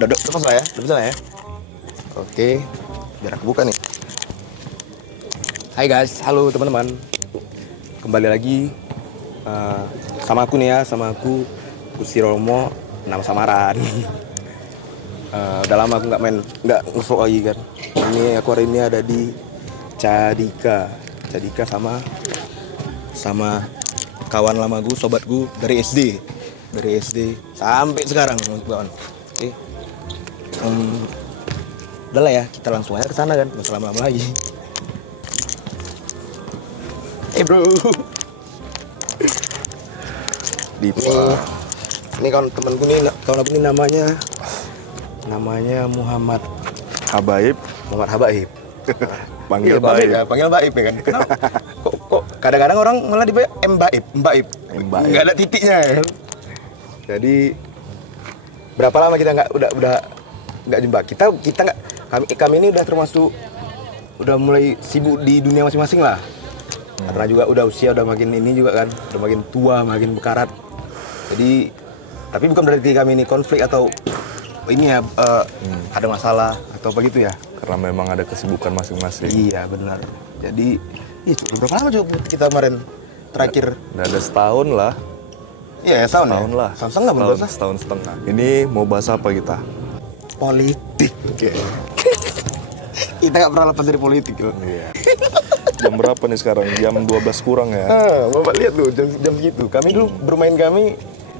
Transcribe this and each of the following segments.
Udah pas lah ya, udah bisa lah ya. Oke, biar aku buka nih. Hai guys, halo teman-teman. Kembali lagi sama aku nih ya, sama aku Gusti Romo, nama samaran. Udah lama aku nggak nge-vlog lagi kan. Ini aku hari ini ada di Cadika sama kawan lama gue, sobat gue dari SD sampai sekarang, kawan. Oke. Udah lah ya, kita langsung aja ke sana kan, nggak usah lama-lama lagi. Bro. Ini kawan temen gue nih, kawan aku ini namanya Muhammad Habaib. Panggil Baib ya, panggil Baib ya kan. Kok kadang-kadang orang malah dibayar Mbaib. Nggak ada titiknya ya kan. Jadi berapa lama kita udah nggak jumpa. Kita nggak, kami ini udah termasuk udah mulai sibuk di dunia masing-masing lah. Karena juga udah usia udah makin ini juga kan, udah makin tua, makin bekarat. Jadi tapi bukan berarti kami ini konflik atau ini ya ada masalah atau apa gitu ya. Karena memang ada kesibukan masing-masing. Iya benar. Jadi itu berapa lama juga kita kemarin terakhir? Udah ada setahun lah. Iya, setahun lah. Setahun setengah belum bahasa? Setahun setengah. Ini mau bahas apa kita? Politik. Okay. Kita nggak pernah lepas dari politik loh. Iya. Jam berapa nih sekarang? Jam 12 kurang ya? Bapak lihat tuh jam segitu. Kami dulu bermain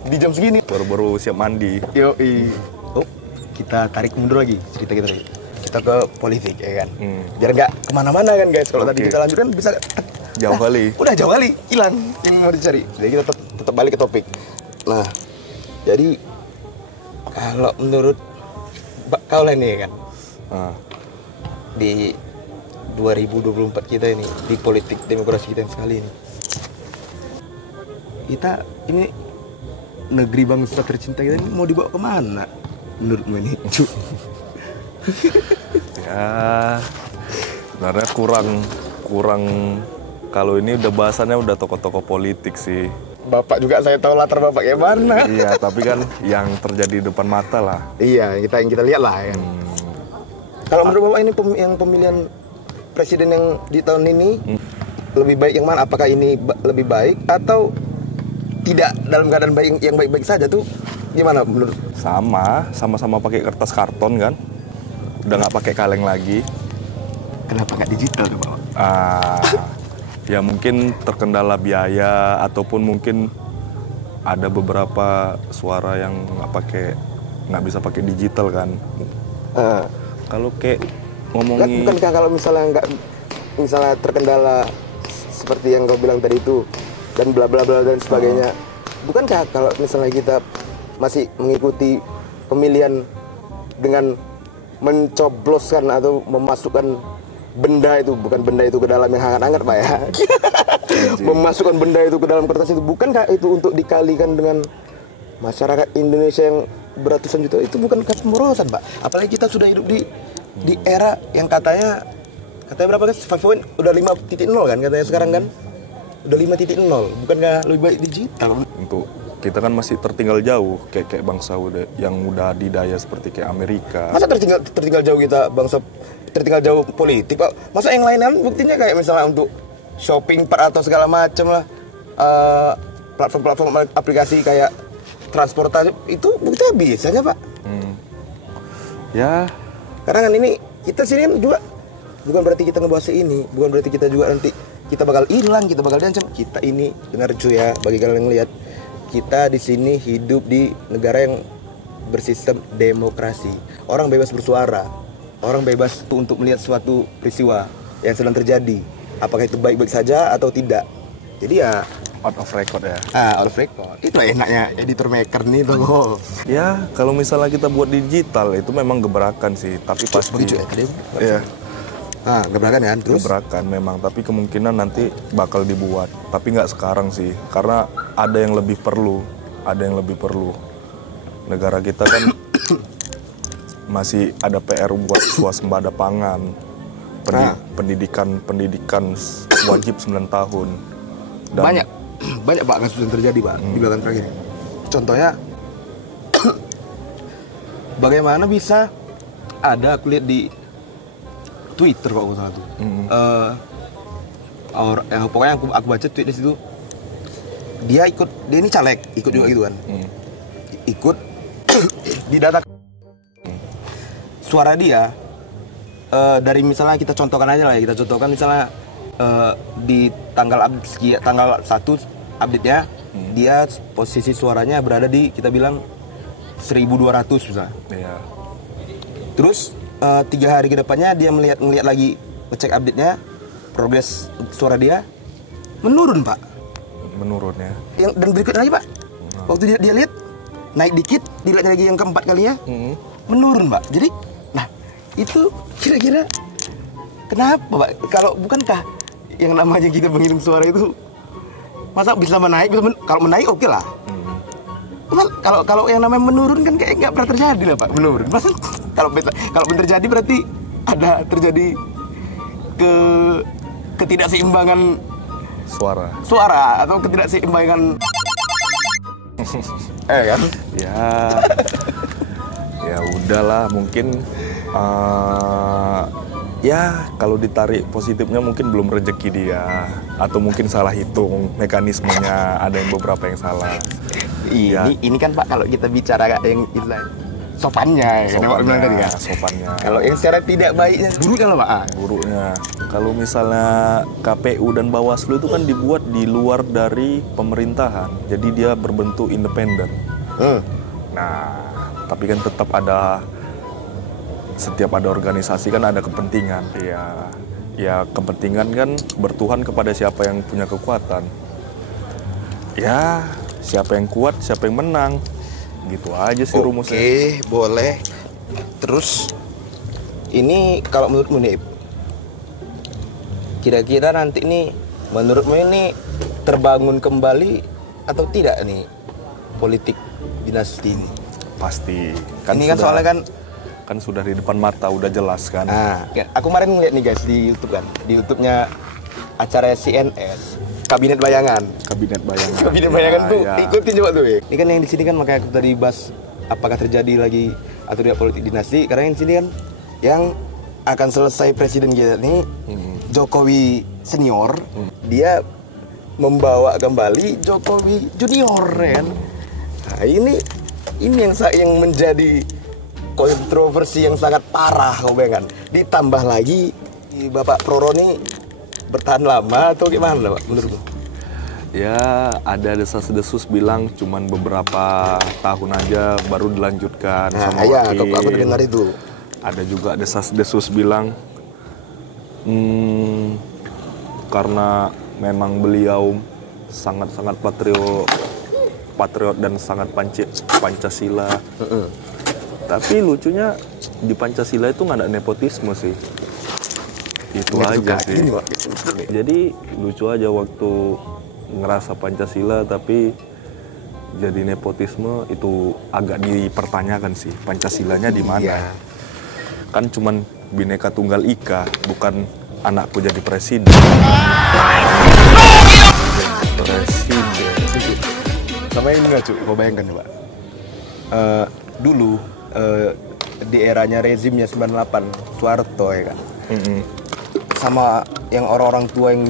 di jam segini. Baru siap mandi. Yoi. Oh, kita tarik mundur lagi cerita kita tadi. Kita ke politik ya kan. Biar nggak kemana-mana kan guys. Kalau tadi kita lanjutkan bisa jauh kali. Udah jauh kali hilang yang mau dicari. Jadi kita tetap balik ke topik. Nah, jadi kalau menurut kau lah nih kan, di 2024 kita ini, di politik demokrasi kita yang sekali ini, kita ini negeri bangsa tercinta kita ini mau dibawa kemana menurutmu ini? Ya, sebenarnya kurang kalau ini udah bahasannya udah tokoh-tokoh politik sih. Bapak juga saya tahu latar bapak kayak mana. Iya, tapi kan yang terjadi di depan mata lah. Iya, yang kita lihat lah ya. Kalau menurut bapak ini yang pemilihan presiden yang di tahun ini lebih baik yang mana? Apakah ini lebih baik atau tidak dalam keadaan yang baik-baik saja tuh? Gimana menurut? Sama-sama pakai kertas karton kan. Udah nggak pakai kaleng lagi. Kenapa nggak digital tuh bapak? Ya mungkin terkendala biaya ataupun mungkin ada beberapa suara yang nggak bisa pakai digital kan. Kalau kayak ngomongin, bukankah kalau misalnya terkendala seperti yang kau bilang tadi itu dan bla bla bla dan sebagainya, bukankah kalau misalnya kita masih mengikuti pemilihan dengan mencobloskan atau memasukkan benda itu, bukan benda itu ke dalam yang hangat-hangat pak ya. Memasukkan benda itu ke dalam kertas itu, bukankah itu untuk dikalikan dengan masyarakat Indonesia yang beratusan juta? Itu bukankah pemborosan pak? Apalagi kita sudah hidup di era yang katanya berapa kan? 5 udah 5.0 kan katanya sekarang kan? Udah 5.0, bukankah lebih baik digital? Untuk kita kan masih tertinggal jauh kayak bangsa yang udah didaya seperti kayak Amerika. Masa tertinggal jauh kita bangsa, tertinggal jauh politik pak? Masa yang lain kan buktinya kayak misalnya untuk shopping atau segala macam lah, platform aplikasi kayak transportasi itu buktinya biasanya pak. Ya, karena kan ini kita sini kan juga bukan berarti kita ngebahas ini, bukan berarti kita juga nanti kita bakal hilang, kita bakal diancam. Kita ini dengar cuy ya, bagi kalian yang lihat, kita di sini hidup di negara yang bersistem demokrasi. Orang bebas bersuara, orang bebas untuk melihat suatu peristiwa yang sedang terjadi, apakah itu baik-baik saja atau tidak. Jadi ya out of record ya. Out of record. Itu enaknya editor maker nih tuh. Ya, kalau misalnya kita buat digital itu memang gebrakan sih, tapi pasti. Begitu ya tadi. Iya. Gebrakan kan terus? Gebrakan memang, tapi kemungkinan nanti bakal dibuat. Tapi nggak sekarang sih, karena ada yang lebih perlu. Negara kita kan masih ada PR buat swasembada pangan, pendidikan wajib 9 tahun. Dan banyak pak kasus yang terjadi pak di belakang terakhir. Contohnya bagaimana bisa ada, aku lihat di Twitter kok salah tuh. Pokoknya aku baca tweet di situ. Dia ini caleg, ikut juga gitu kan. Ikut di data suara dia dari misalnya kita contohkan aja lah ya, kita contohkan misalnya di tanggal 1 update-nya dia posisi suaranya berada di kita bilang 1.200 misalnya. Iya. Terus 3 hari ke depannya dia melihat lagi, ngecek update-nya, progres suara dia menurun, Pak. Menurun ya. Dan berikutnya lagi, Pak. Waktu dia lihat naik dikit, dilihat lagi yang keempat kalinya menurun, Pak. Jadi, nah itu kira-kira kenapa, Pak? Kalau bukankah yang namanya kita menghitung suara itu masa bisa menaik? Kalau menaik oke lah. Cuman kalau yang namanya menurun kan kayak nggak pernah terjadi lah, Pak. Menurun. Masa kalau terjadi berarti ada terjadi ketidakseimbangan suara atau ketidakseimbangan kan? Ya udahlah, mungkin ya kalau ditarik positifnya mungkin belum rezeki dia, atau mungkin salah hitung mekanismenya, ada yang beberapa yang salah. Ini kan Pak, kalau kita bicara yang istilah sopannya kan? Sopannya. Kalau yang secara tidak baiknya, buruknya lah, Pak. Buruknya. Kalau misalnya KPU dan Bawaslu itu kan dibuat di luar dari pemerintahan, jadi dia berbentuk independen. Nah, tapi kan tetap ada, setiap ada organisasi kan ada kepentingan. Ya kepentingan kan bertuhan kepada siapa yang punya kekuatan. Ya, siapa yang kuat, siapa yang menang. Gitu aja sih rumusnya. Oke, boleh. Terus ini kalau menurutmu nih, kira-kira nanti nih menurutmu ini terbangun kembali atau tidak nih politik dinasti ini? Pasti. Ini kan soalnya kan sudah di depan mata, udah jelas kan. Nah, aku kemarin ngeliat nih guys di YouTube kan, di YouTube-nya acara CNS. Kabinet Bayangan tuh ikutin coba tuh ya. Ini kan yang di sini kan makanya aku tadi bahas apakah terjadi lagi atau tidak politik dinasti, karena yang di sini kan yang akan selesai presiden kita nih Jokowi senior, dia membawa kembali Jokowi junior kan. Nah, ini yang menjadi kontroversi yang sangat parah, kau bayangkan. Ditambah lagi Bapak Proro nih bertahan lama atau gimana, Pak, menurutmu? Ya, ada desas-desus bilang cuman beberapa tahun aja baru dilanjutkan sama wakil. Aku dengar itu. Ada juga desas-desus bilang karena memang beliau sangat-sangat patriot dan sangat Pancasila. Tapi lucunya di Pancasila itu nggak ada nepotisme sih. Itu aja sih. Jadi lucu aja waktu ngerasa Pancasila tapi jadi nepotisme, itu agak dipertanyakan sih, Pancasilanya di mana. Kan cuman Bhinneka Tunggal Ika, bukan anakku jadi presiden. Sama ini nggak, Kau bayangkan coba. Dulu di eranya rezimnya 98 Soeharto ya kan. Sama yang orang-orang tua yang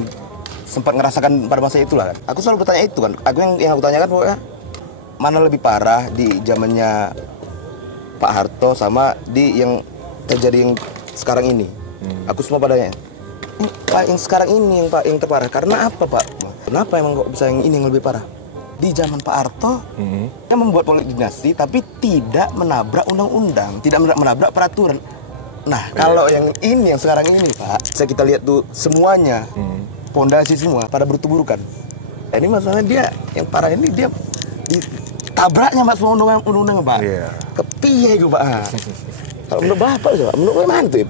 sempat ngerasakan pada masa itulah kan. Aku selalu bertanya itu kan. Yang aku tanyakan pokoknya mana lebih parah di zamannya Pak Harto sama di yang terjadi yang sekarang ini. Aku semua padanya. Pak, yang sekarang ini yang terparah. Karena apa, Pak? Kenapa emang kok bisa yang ini yang lebih parah? Di zaman Pak Harto yang membuat politik dinasti tapi tidak menabrak undang-undang, tidak menabrak peraturan. Nah, kalau yang sekarang ini, Pak, bisa kita lihat tuh semuanya, pondasi semua pada bertuburkan. Ini masalahnya dia, yang parah ini dia tabraknya Pak semua undang-undang, Pak. Kepiye itu, Pak. Kalau menurut Bapak, Pak, menurut Bapak itu?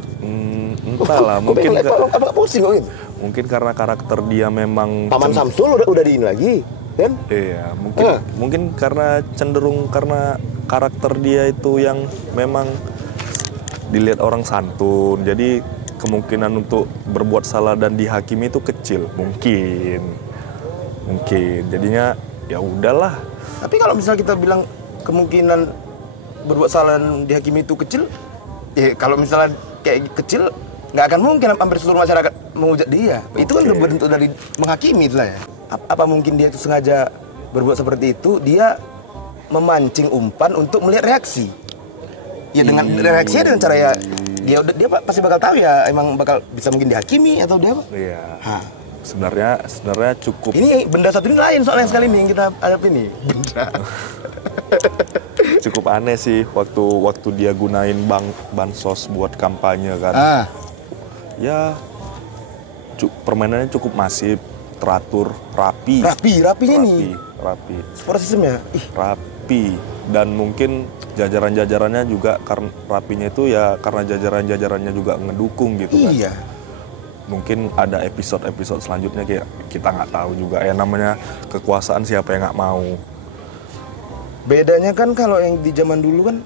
Entahlah, mungkin apa pusing kok gitu. Mungkin karena karakter dia memang Paman Samsul udah di ini lagi, kan? Iya, mungkin karena cenderung karena karakter dia itu yang memang dilihat orang santun, jadi kemungkinan untuk berbuat salah dan dihakimi itu kecil, mungkin jadinya ya udahlah. Tapi kalau misalnya kita bilang kemungkinan berbuat salah dan dihakimi itu kecil, ya kalau misalnya kayak kecil nggak akan mungkin hampir seluruh masyarakat menghujat dia. Itu kan bentuk dari menghakimi itulah ya. Apa mungkin dia itu sengaja berbuat seperti itu, dia memancing umpan untuk melihat reaksi. Ya dengan reaksinya dengan cara ya dia pasti bakal tahu ya emang bakal bisa mungkin dihakimi atau dia apa. Iya. Sebenarnya cukup. Ini benda satu ini lain soalnya sekali ini yang kita hadapi nih. Benda. Cukup aneh sih waktu dia gunain bansos buat kampanye kan. Ya permainannya cukup masif, teratur, rapi. Rapinya nih. Rapi. Sport sistemnya. Rapi. Dan mungkin jajaran-jajarannya juga karena rapinya itu ya karena jajaran-jajarannya juga ngedukung gitu kan. Iya. Mungkin ada episode selanjutnya kayak kita nggak tahu juga ya, namanya kekuasaan siapa yang nggak mau. Bedanya kan kalau yang di zaman dulu kan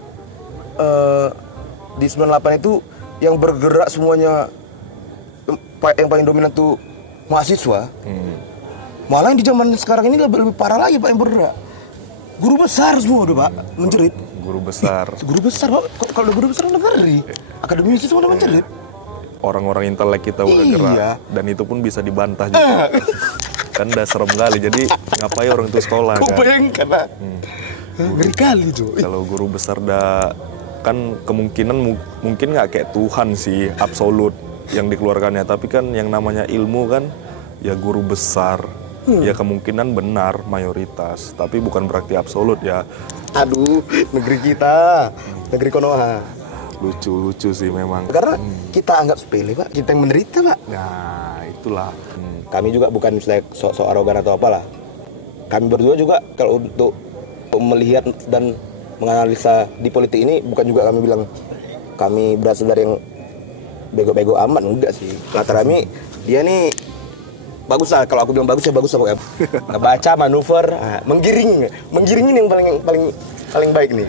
di 98 itu yang bergerak semuanya yang paling dominan tuh mahasiswa. Malah yang di zaman sekarang ini lebih parah lagi Pak yang bergerak. Guru besar semua udah Pak menjerit. Guru besar. Guru besar Pak, kalau guru besar udah ngeri. Akademisi semua udah menjerit. Orang-orang intelek kita udah gerak dan itu pun bisa dibantah juga. Kan udah serem kali. Jadi ngapain orang itu sekolah kan? Bayangkan Pak. Ngeri kali tuh. Kalau guru besar kan kemungkinan mungkin nggak kayak Tuhan sih absolut yang dikeluarkannya, tapi kan yang namanya ilmu kan ya guru besar. Ya kemungkinan benar mayoritas, tapi bukan berarti absolut ya. Aduh, negeri kita, negeri Konoha. Lucu sih memang. Karena kita anggap sepele Pak, kita yang menderita Pak. Nah itulah. Kami juga bukan misalnya sok arogan atau apalah. Kami berdua juga kalau untuk melihat dan menganalisa di politik ini bukan juga kami bilang kami berasal dari yang bego-bego amat, enggak sih. Latar kami dia nih bagus lah, kalau aku bilang bagus ya bagus apa baca manuver, menggiring ini yang paling baik nih.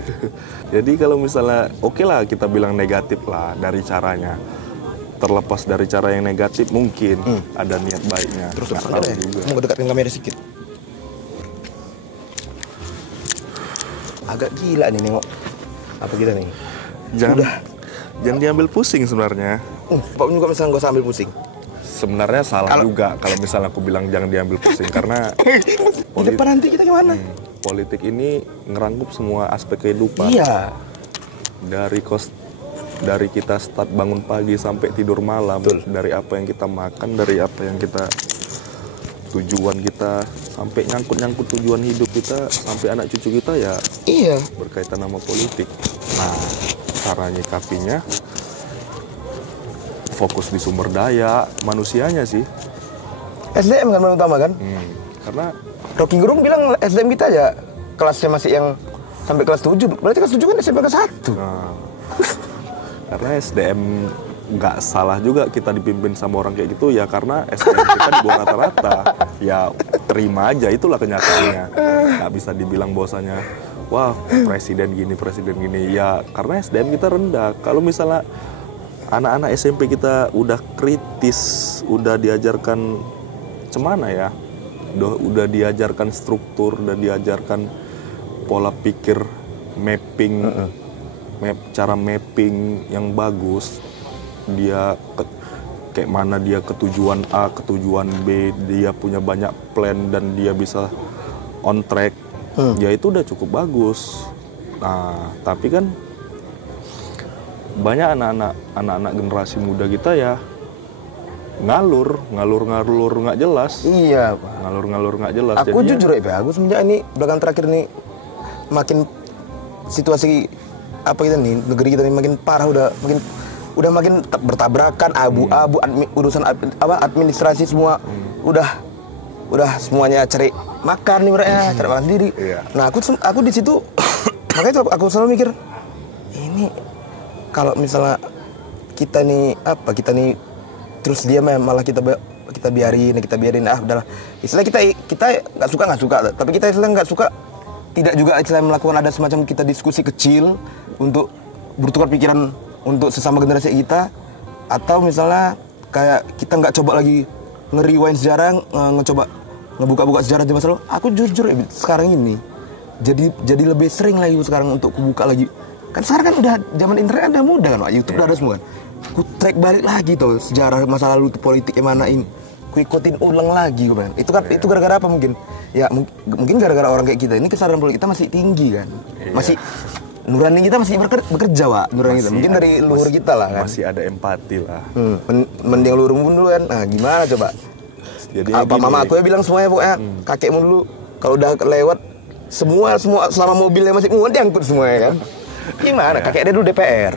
Jadi kalau misalnya oke lah kita bilang negatif lah dari caranya, terlepas dari cara yang negatif mungkin ada niat baiknya. Terus mau dekatkan kamera sedikit. Agak gila nih nengok apa kita nih. Jangan diambil pusing sebenarnya. Pak juga misalnya gak usah ambil pusing. Sebenarnya salah juga kalau misalnya aku bilang jangan diambil pusing karena di depan nanti kita gimana? Politik ini ngerangkup semua aspek kehidupan. Iya. Dari kita start bangun pagi sampai tidur malam. Betul. Dari apa yang kita makan, dari apa yang kita tujuan kita, sampai nyangkut tujuan hidup kita, sampai anak cucu kita ya. Iya. Berkaitan sama politik. Nah, cara nyikapinya fokus di sumber daya manusianya sih. SDM kan paling utama kan? Karena Rocky Gerung bilang SDM kita aja kelasnya masih yang sampai kelas 7. Berarti kelas 7 kan SMP kelas 1. Karena SDM nggak salah juga kita dipimpin sama orang kayak gitu ya, karena SDM kita di bawah rata-rata. Ya terima aja, itulah kenyataannya. Nggak bisa dibilang bahwasanya wah presiden gini. Ya karena SDM kita rendah. Kalau misalnya anak-anak SMP kita udah kritis, udah diajarkan cemana ya, udah diajarkan struktur, udah diajarkan pola pikir, mapping, cara mapping yang bagus. Dia kayak mana dia ke tujuan A, ke tujuan B, dia punya banyak plan dan dia bisa on track. Ya itu udah cukup bagus. Nah, tapi kan banyak anak-anak generasi muda kita ya ngalur nggak jelas. Iya Pak. Ngalur nggak jelas. Aku jujur ya Pak, aku semenjak ini belakang terakhir nih makin situasi apa kita nih, negeri kita nih makin parah, udah makin bertabrakan, abu-abu, urusan administrasi semua udah semuanya cari makan nih mereka, cari makan sendiri. Iya. Nah aku di situ makanya aku selalu mikir ini kalau misalnya kita nih terus dia malah kita biarin udahlah. Istilah kita nggak suka, tapi kita istilah nggak suka tidak juga istilah melakukan ada semacam kita diskusi kecil untuk bertukar pikiran untuk sesama generasi kita, atau misalnya kayak kita nggak coba lagi nge-rewind sejarah, ngebuka-buka sejarah di masa lalu. Aku jujur sekarang ini jadi lebih sering lagi sekarang untuk buka lagi Kan sekarang kan udah zaman internet kan udah mudah kan Pak, YouTube udah ada semua kan. Ku track balik lagi tuh sejarah masa lalu tuh politik yang mana ini. Ku ikutin ulang lagi gue kan. Itu kan itu gara-gara apa mungkin? Ya mungkin gara-gara orang kayak kita ini kesadaran politik kita masih tinggi kan. Masih nurani kita masih bekerja Pak, nurani kita. Mungkin dari luhur kita lah kan. Masih ada empati lah. Mending luhur pun dulu kan. Nah, gimana coba? Jadi Apa mama aku ya bilang semuanya pokoknya kakekmu dulu kalau udah lewat semua selama mobilnya masih muat diangkut semuanya kan. Gimana? Kakek dia dulu DPR.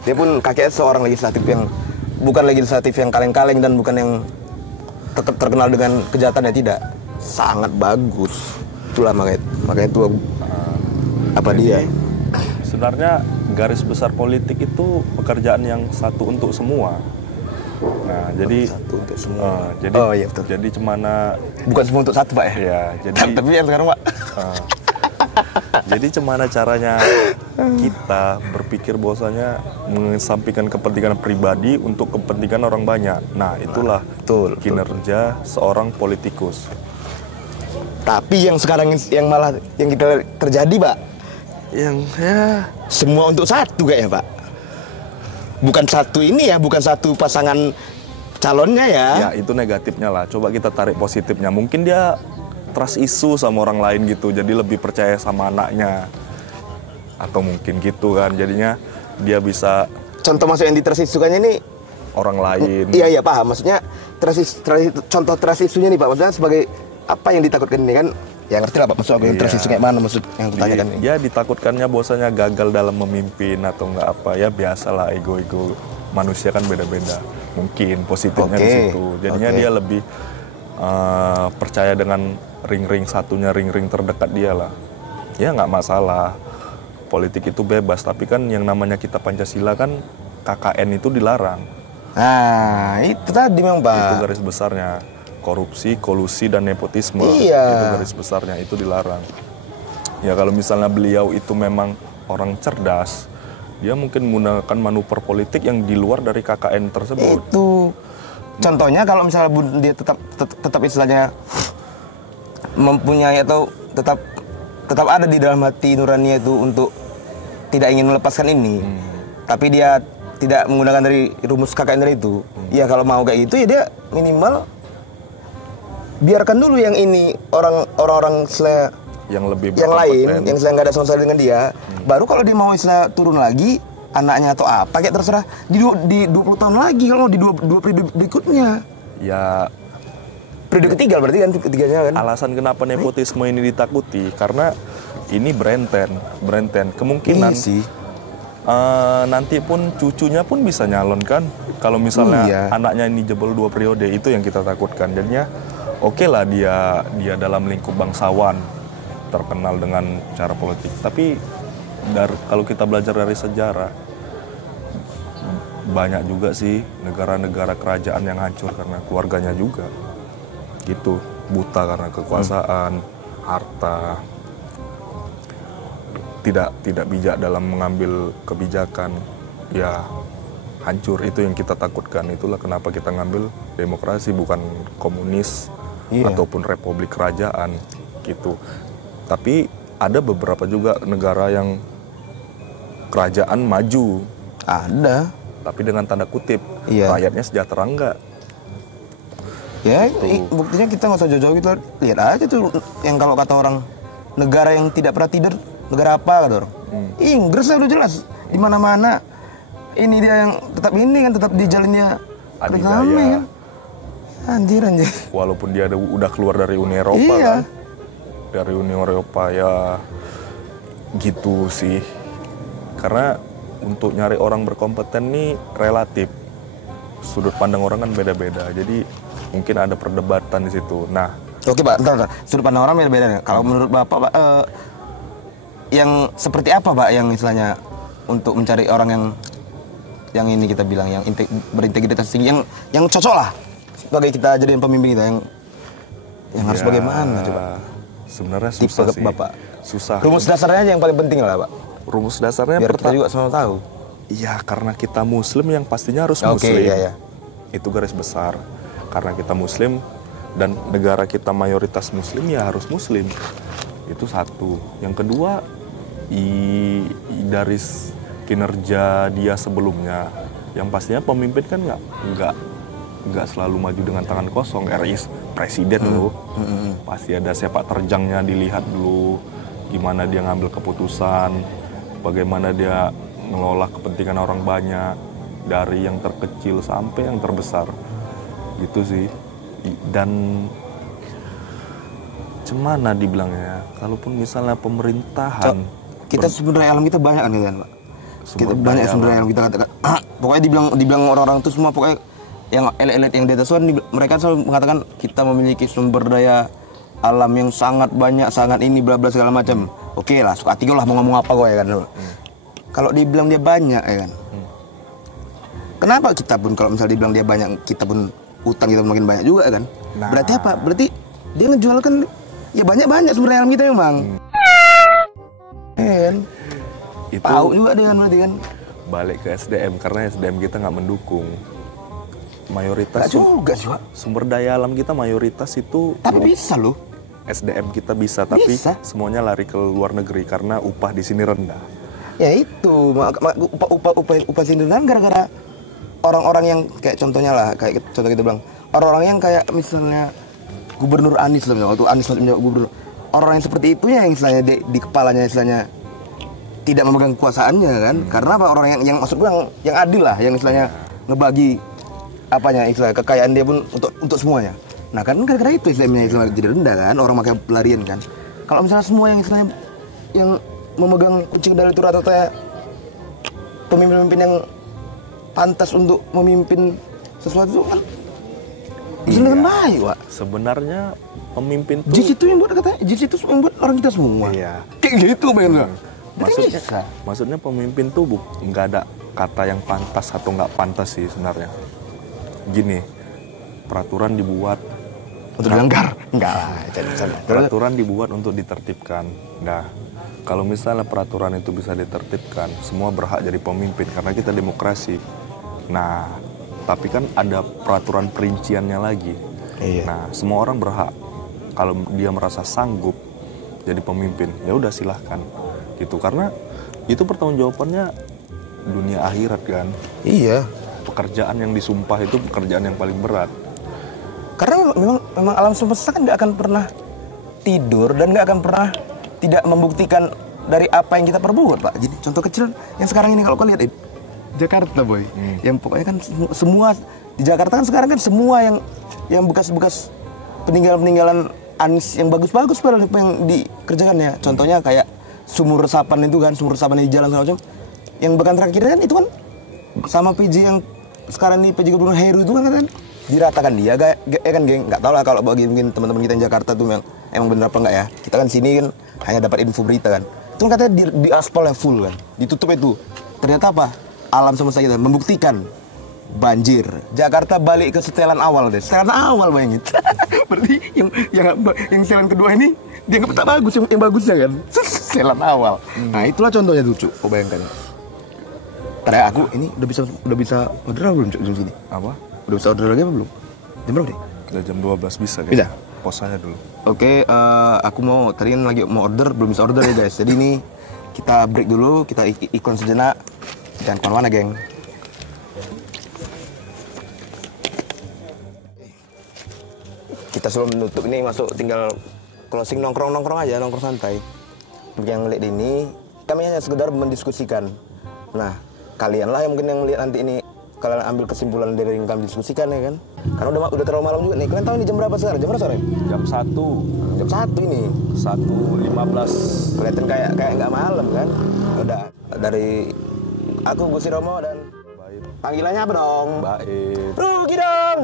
Dia pun kakek seorang legislatif yang bukan legislatif yang kaleng-kaleng dan bukan yang terkenal dengan kejahatannya, tidak. Sangat bagus. Itulah makanya itu apa dia. Sebenarnya garis besar politik itu pekerjaan yang satu untuk semua. Nah, jadi Satu untuk semua. jadi iya, betul. jadi cemana Bukan semua untuk satu Pak ya? ya, jadi Tapi yang sekarang Pak. jadi cemana caranya kita berpikir bahwasanya mengesampingkan kepentingan pribadi untuk kepentingan orang banyak. Nah, itulah Betul. kinerja seorang politikus. Tapi yang sekarang yang malah yang kita terjadi Pak, yang ya semua untuk satu kayaknya Pak. Bukan satu ini ya, bukan satu pasangan calonnya ya. Ya, itu negatifnya lah. Coba kita tarik positifnya. Mungkin dia trust isu sama orang lain gitu, jadi lebih percaya sama anaknya. Atau mungkin gitu kan, jadinya dia bisa Contoh masuk yang ditersisukannya ini orang lain. Iya paham. Maksudnya contoh trust isunya nih Pak. Maksudnya sebagai apa yang ditakutkan ini kan? Ya ngerti lah Pak. Maksud aku yang trust isu kayak mana maksud yang aku tanyakan ini. Ya ditakutkannya bahwasanya gagal dalam memimpin atau enggak apa, ya biasalah ego-ego manusia kan beda-beda. Mungkin positifnya di situ. Jadinya dia lebih percaya dengan ring-ring satunya, ring-ring terdekat dia lah. Ya nggak masalah. Politik itu bebas, tapi kan yang namanya kita Pancasila kan KKN itu dilarang. Nah, itu tadi memang Pak. Itu garis besarnya. Korupsi, kolusi, dan nepotisme. Iya. Itu garis besarnya, itu dilarang. Ya kalau misalnya beliau itu memang orang cerdas, dia mungkin menggunakan manuver politik yang di luar dari KKN tersebut. Itu contohnya kalau misalnya dia tetap istilahnya mempunyai atau tetap ada di dalam hati nurani itu untuk tidak ingin melepaskan ini, tapi dia tidak menggunakan dari rumus KKN itu. Ya kalau mau kayak gitu ya dia minimal biarkan dulu yang ini orang-orang yang lebih yang lain berkompeten. yang sedang nggak ada sama sekali dengan dia. Baru kalau dia mau istilah turun lagi anaknya atau apa kayak terserah di 20 tahun lagi, kalau mau di dua periode berikutnya. Ya Periode ketiga berarti kan ketiganya kan. alasan kenapa nepotisme ini ditakuti karena ini Brenten kemungkinan Iya sih. nanti pun cucunya pun bisa nyalon kan kalau misalnya Iya. anaknya ini jebol 2 periode, itu yang kita takutkan. Jadinya oke lah dia dalam lingkup bangsawan terkenal dengan cara politik, tapi kalau kita belajar dari sejarah banyak juga sih negara-negara kerajaan yang hancur karena keluarganya juga gitu, buta karena kekuasaan, harta, tidak bijak dalam mengambil kebijakan, ya hancur. Itu yang kita takutkan. Itulah kenapa kita ngambil demokrasi bukan komunis ataupun republik kerajaan gitu. Tapi ada beberapa juga negara yang kerajaan maju, Ada. tapi dengan tanda kutip, Iya. rakyatnya sejahtera enggak. Ya, buktinya kita nggak usah jauh-jauh, kita lihat aja tuh yang kalau kata orang negara yang tidak pernah tidur, negara apa kata orang? Inggris lah udah jelas di mana-mana. Ini dia yang tetap di jalannya Adidaya. kan. Anjir. Walaupun dia udah keluar dari Uni Eropa Iya. kan, dari Uni Eropa ya gitu sih. Karena untuk nyari orang berkompeten nih relatif, sudut pandang orang kan beda-beda. Jadi mungkin ada perdebatan di situ. Nah, Oke Pak, bentar. Sudut pandang orang beda-beda. Kalau menurut Bapak, Pak, yang seperti apa Pak yang istilahnya untuk mencari orang yang ini kita bilang yang berintegritas tinggi, yang cocok lah sebagai kita jadiin pemimpin kita, yang harus bagaimana coba? Sebenarnya Tipe susah sih. Bapak. Susah. Rumus dasarnya aja yang paling penting lah Pak. Rumus dasarnya Biar kita juga sama tahu. Iya, karena kita Muslim yang pastinya harus Oke, Muslim. iya. Itu garis besar. Karena kita Muslim dan negara kita mayoritas Muslim, ya harus Muslim. Itu satu. Yang kedua, dari kinerja dia sebelumnya, yang pastinya pemimpin kan nggak selalu maju dengan tangan kosong. RI presiden loh, pasti ada sepak terjangnya, dilihat dulu gimana dia ngambil keputusan, bagaimana dia ngelola kepentingan orang banyak, dari yang terkecil sampai yang terbesar gitu sih. Dan cemana dibilangnya, kalaupun misalnya pemerintahan, kita sebenarnya alam kita banyak kan Pak. Kita banyak sebenarnya yang kita katakan. Pokoknya dibilang orang-orang itu semua, pokoknya yang elit-elit yang di atas kan, mereka selalu mengatakan kita memiliki sumber daya alam yang sangat banyak, sangat ini bla bla segala macam. Oke lah, suka hati lah mau ngomong apa gue ya kan. Kalau dibilang dia banyak ya kan. Kenapa kita pun kalau misalnya dibilang dia banyak, kita pun utang kita makin banyak juga kan. Nah. Berarti apa? Berarti dia ngejual kan ya banyak-banyak sumber daya alam kita memang. Kan? Itu tahu juga dia kan berarti kan. Balik ke SDM, karena SDM kita nggak mendukung. Mayoritas juga sih, Pak. Sumber daya alam kita mayoritas itu. Tapi bisa loh. SDM kita bisa, tapi semuanya lari ke luar negeri karena upah di sini rendah. Ya itu, upah sini rendah gara-gara orang-orang yang kayak contohnya lah, kayak contoh kita bilang, orang-orang yang kayak misalnya Gubernur Anies lah, waktu Anies menjadi gubernur. Orang yang seperti itu ya yang istilahnya di kepalanya istilahnya tidak memegang kekuasaannya kan. Karena apa, orang yang maksud gue yang adil lah, yang istilahnya ngebagi apanya istilah kekayaan dia pun untuk semuanya. Nah kan gara-gara itu istilahnya jadi rendah kan, orang pakai pelarian kan. Kalau misalnya semua yang istilahnya yang memegang kunci kendali itu rata-rata pemimpin-pemimpin yang pantas untuk memimpin sesuatu kan bisa dengan baik, Wak. Sebenarnya pemimpin tuh JIS itu yang buat katanya, JIS itu yang buat orang kita semua. Iya. Kayak gitu pengen Maksudnya pemimpin tuh nggak ada kata yang pantas atau nggak pantas sih sebenarnya. Gini, peraturan dibuat untuk dilanggar, enggak lah. Peraturan dibuat untuk ditertibkan. Nah, kalau misalnya peraturan itu bisa ditertibkan, semua berhak jadi pemimpin karena kita demokrasi. Nah, tapi kan ada peraturan perinciannya lagi. Iya. Nah, semua orang berhak. Kalau dia merasa sanggup jadi pemimpin, ya udah silahkan. Gitu, karena itu pertanggungjawabannya dunia akhirat kan. Iya. Pekerjaan yang disumpah itu pekerjaan yang paling berat. Karena memang alam semesta kan nggak akan pernah tidur dan nggak akan pernah tidak membuktikan dari apa yang kita perbuat, Pak. Jadi contoh kecil yang sekarang ini kalau kau lihat Jakarta, boy. Yang pokoknya kan semua di Jakarta kan sekarang kan semua yang bekas-bekas peninggalan Anies yang bagus-bagus padahal yang dikerjakannya. Contohnya kayak sumur resapan itu kan, sumur resapan di jalan segala macam. Yang bahkan terakhir kan itu kan sama PJ yang sekarang ini PJ Gubernur Heru itu kan diratakan dia kan geng, nggak tahu lah kalau bagi mungkin teman-teman kita yang Jakarta tuh yang emang bener apa enggak ya. Kita kan sini kan hanya dapat info berita kan. Itu kan katanya di aspal yang full kan, ditutup itu. Ternyata apa? Alam semesta kita membuktikan banjir. Jakarta balik ke setelan awal deh. Setelan awal bayangin. Berarti yang setelan kedua ini dia nggak tak bagus, yang bagusnya kan setelan awal. Nah itulah contohnya tuh, Cuk. Kau bayangkan. Karena aku ini udah bisa order belum jam sini? Apa? Udah bisa order lagi apa belum? Jam berapa deh? Udah jam 12 bisa kan? Bisa? Pos aja dulu. Oke, aku mau tadi lagi mau order, belum bisa order ya guys. Jadi ini kita break dulu, kita iklan sejenak. Jangan kemana-mana, geng. Kita sebelum menutup ini masuk tinggal closing, nongkrong aja, nongkrong santai. Untuk yang ngeliat ini, kami hanya sekedar mendiskusikan. Nah, kalian lah yang mungkin yang melihat nanti ini, kalian ambil kesimpulan dari yang kami diskusikan ya kan. Karena udah terlalu malam juga nih. Kalian tahu ini jam berapa sekarang? Jam berapa sore? Jam 1. Jam 1 ini. 1.15. Kelihatan kayak nggak malam kan. Udah dari aku Gusti Romo dan Baik. panggilannya apa dong? Baik. Rugi dong.